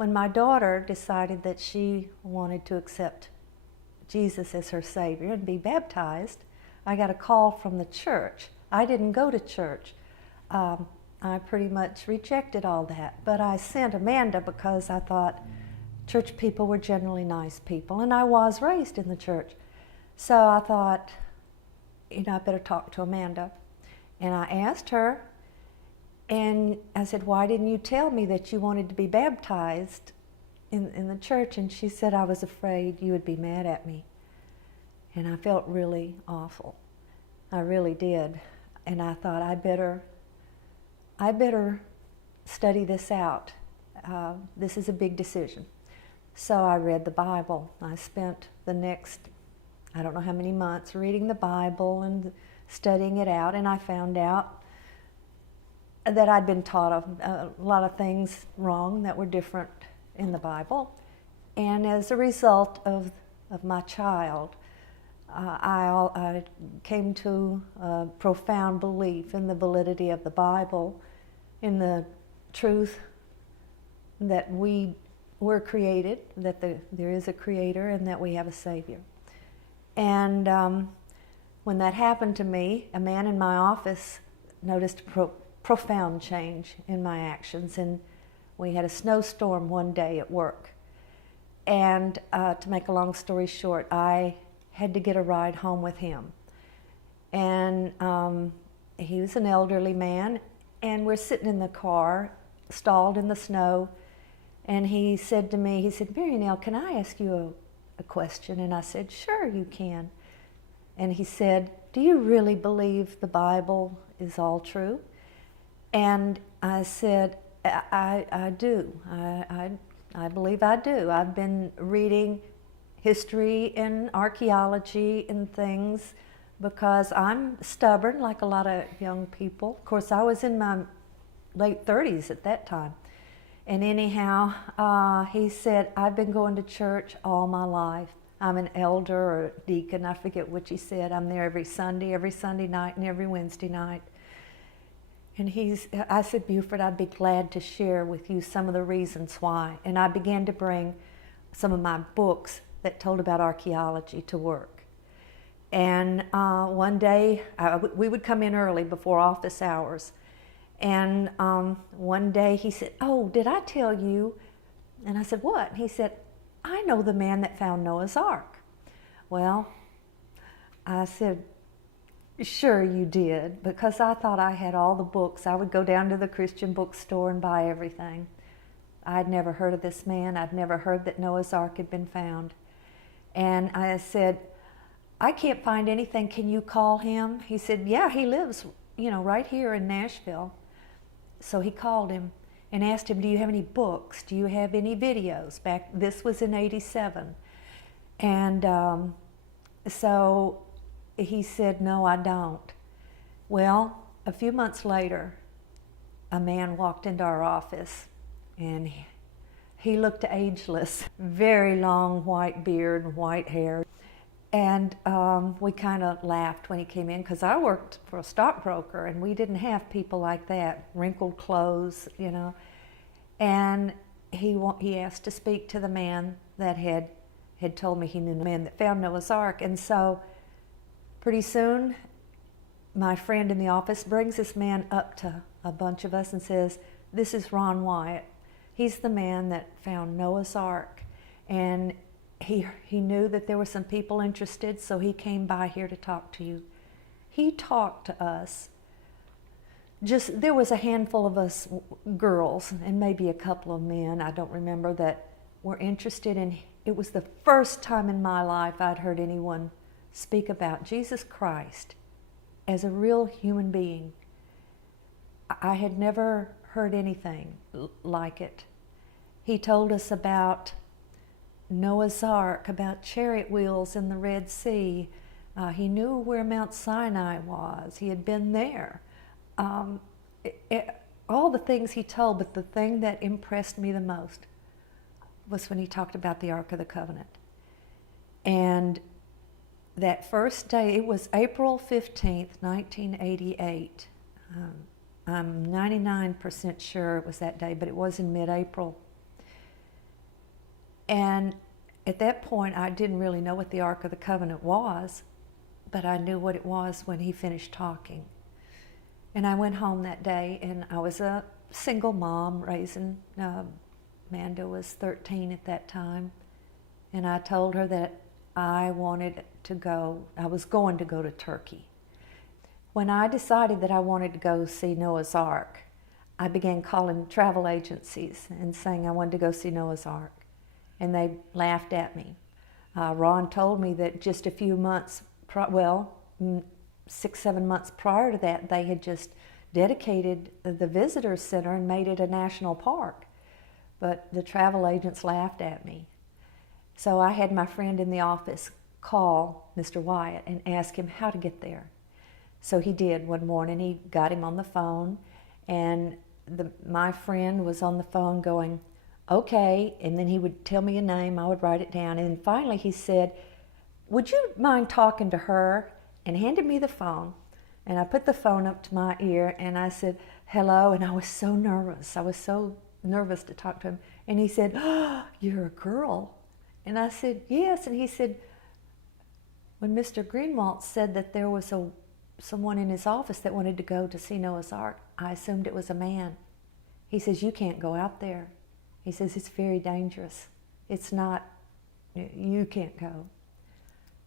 when my daughter decided that she wanted to accept Jesus as her Savior and be baptized, I got a call from the church. I didn't go to church. I pretty much rejected all that. But I sent Amanda because I thought church people were generally nice people, and I was raised in the church. So I thought, I better talk to Amanda. And I asked her, and I said, why didn't you tell me that you wanted to be baptized in the church? And she said, I was afraid you would be mad at me. And I felt really awful. I really did. And I thought, I better study this out. This is a big decision. So I read the Bible. I spent the next, I don't know how many months, reading the Bible and studying it out, and I found out that I'd been taught a lot of things wrong that were different in the Bible. And as a result of my child, I came to a profound belief in the validity of the Bible, in the truth that we were created, that there is a Creator, and that we have a Savior. And when that happened to me, a man in my office noticed profound change in my actions, and we had a snowstorm one day at work. And to make a long story short, I had to get a ride home with him. And he was an elderly man, and we're sitting in the car, stalled in the snow, and he said to me, he said, Mary Nell, can I ask you a question? And I said, sure, you can. And he said, do you really believe the Bible is all true? And I said, I do. I believe I do. I've been reading history and archaeology and things because I'm stubborn like a lot of young people. Of course, I was in my late 30s at that time. And anyhow, he said, I've been going to church all my life. I'm an elder or a deacon, I forget what he said. I'm there every Sunday night and every Wednesday night. And I said, Buford, I'd be glad to share with you some of the reasons why. And I began to bring some of my books that told about archaeology to work. And one day, we would come in early before office hours. And one day he said, oh, did I tell you? And I said, what? He said, I know the man that found Noah's Ark. Well, I said, sure you did, because I thought I had all the books. I would go down to the Christian bookstore and buy everything. I'd never heard of this man. I'd never heard that Noah's Ark had been found. And I said, I can't find anything. Can you call him? He said, yeah, he lives, right here in Nashville. So he called him and asked him, do you have any books? Do you have any videos? This was in '87. And so he said, no, I don't. Well, a few months later, a man walked into our office, and he looked ageless, very long white beard and white hair. And we kind of laughed when he came in, because I worked for a stockbroker, and we didn't have people like that, wrinkled clothes, And he asked to speak to the man that had told me he knew the man that found Noah's Ark. And so pretty soon, my friend in the office brings this man up to a bunch of us and says, this is Ron Wyatt. He's the man that found Noah's Ark. And he knew that there were some people interested, so he came by here to talk to you. He talked to us. There was a handful of us girls, and maybe a couple of men, I don't remember, that were interested in. It was the first time in my life I'd heard anyone speak about Jesus Christ as a real human being. I had never heard anything like it. He told us about Noah's Ark, about chariot wheels in the Red Sea. He knew where Mount Sinai was. He had been there. All the things he told, but the thing that impressed me the most was when he talked about the Ark of the Covenant. And that first day, it was April 15th, 1988. I'm 99% sure it was that day, but it was in mid-April. And at that point, I didn't really know what the Ark of the Covenant was, but I knew what it was when he finished talking. And I went home that day, and I was a single mom raising, Amanda was 13 at that time, and I told her that I was going to go to Turkey. When I decided that I wanted to go see Noah's Ark, I began calling travel agencies and saying I wanted to go see Noah's Ark, and they laughed at me. Ron told me that just a few months, 6-7 months prior to that, they had just dedicated the visitor center and made it a national park. But the travel agents laughed at me. So I had my friend in the office call Mr. Wyatt and ask him how to get there. So he did one morning. He got him on the phone, and my friend was on the phone going, okay, and then he would tell me a name, I would write it down, and finally he said, would you mind talking to her? And handed me the phone, and I put the phone up to my ear, and I said, hello, and I was so nervous. I was so nervous to talk to him. And he said, oh, you're a girl. And I said, yes. And he said, when Mr. Greenwald said that there was someone in his office that wanted to go to see Noah's Ark, I assumed it was a man. He says, you can't go out there. He says, it's very dangerous. It's not, you can't go.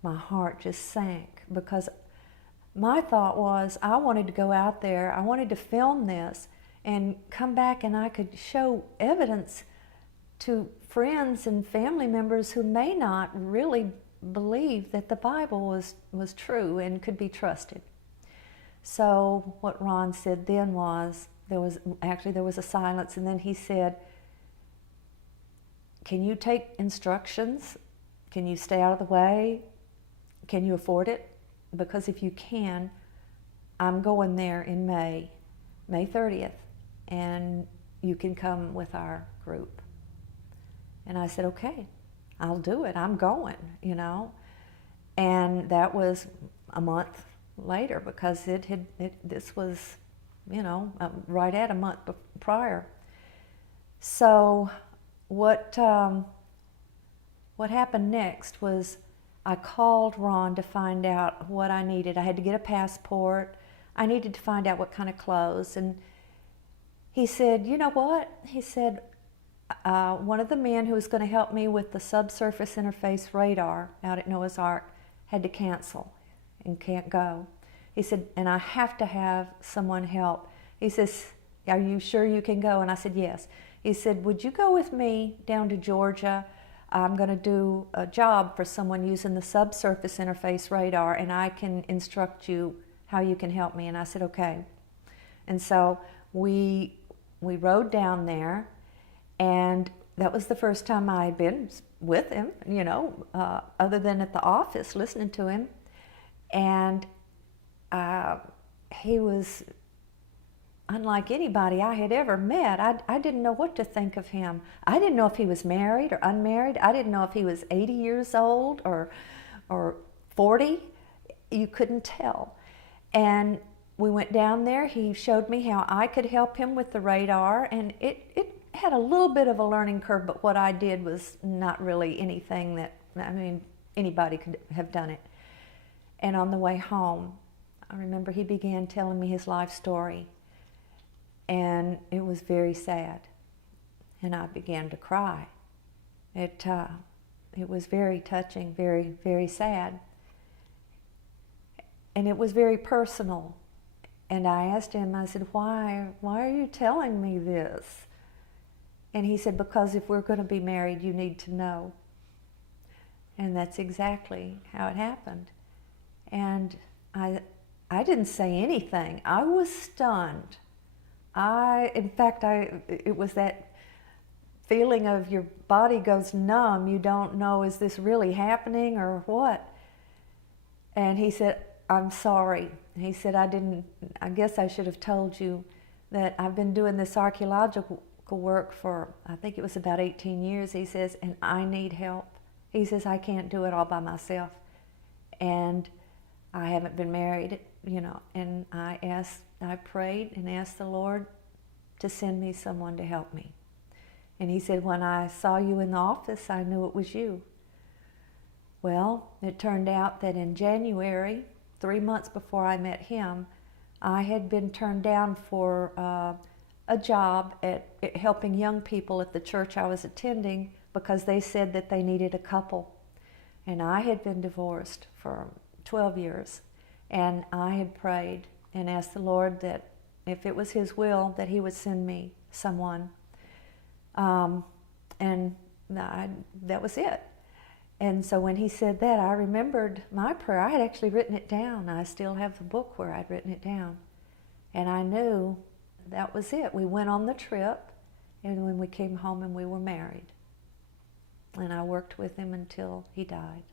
My heart just sank, because my thought was I wanted to go out there, I wanted to film this and come back, and I could show evidence to friends and family members who may not really believe that the Bible was true and could be trusted. So what Ron said then was, there was a silence, and then he said, can you take instructions? Can you stay out of the way? Can you afford it? Because if you can, I'm going there in May 30th, and you can come with our group. And I said, okay, I'll do it. I'm going, And that was a month later, because this was, right at a month prior. So what happened next was, I called Ron to find out what I needed. I had to get a passport. I needed to find out what kind of clothes. And he said, you know what? He said, one of the men who was going to help me with the subsurface interface radar out at Noah's Ark had to cancel and can't go. He said, and I have to have someone help. He says, are you sure you can go? And I said, yes. He said, would you go with me down to Georgia? I'm going to do a job for someone using the subsurface interface radar, and I can instruct you how you can help me. And I said, okay. And so we rode down there, and that was the first time I had been with him, other than at the office listening to him. And he was unlike anybody I had ever met. I didn't know what to think of him. I didn't know if he was married or unmarried. I didn't know if he was 80 years old or 40. You couldn't tell. And we went down there. He showed me how I could help him with the radar, and it had a little bit of a learning curve, but what I did was not really anything that, anybody could have done it. And on the way home, I remember he began telling me his life story. And it was very sad, and I began to cry. It was very touching, very, very sad, and it was very personal. And I asked him, I said, why are you telling me this? And he said, because if we're going to be married, you need to know. And that's exactly how it happened. And I didn't say anything. I was stunned. It was that feeling of your body goes numb. You don't know, is this really happening or what? And he said, I'm sorry. He said, I guess I should have told you that I've been doing this archaeological work for, I think it was about 18 years, he says, and I need help. He says, I can't do it all by myself. And I haven't been married, and I prayed and asked the Lord to send me someone to help me. And he said, when I saw you in the office, I knew it was you. Well, it turned out that in January, 3 months before I met him, I had been turned down for a job at helping young people at the church I was attending because they said that they needed a couple. And I had been divorced for 12 years. And I had prayed and asked the Lord that if it was His will, that He would send me someone. And that was it. And so when He said that, I remembered my prayer. I had actually written it down. I still have the book where I'd written it down. And I knew that was it. We went on the trip, and when we came home and we were married. And I worked with him until he died.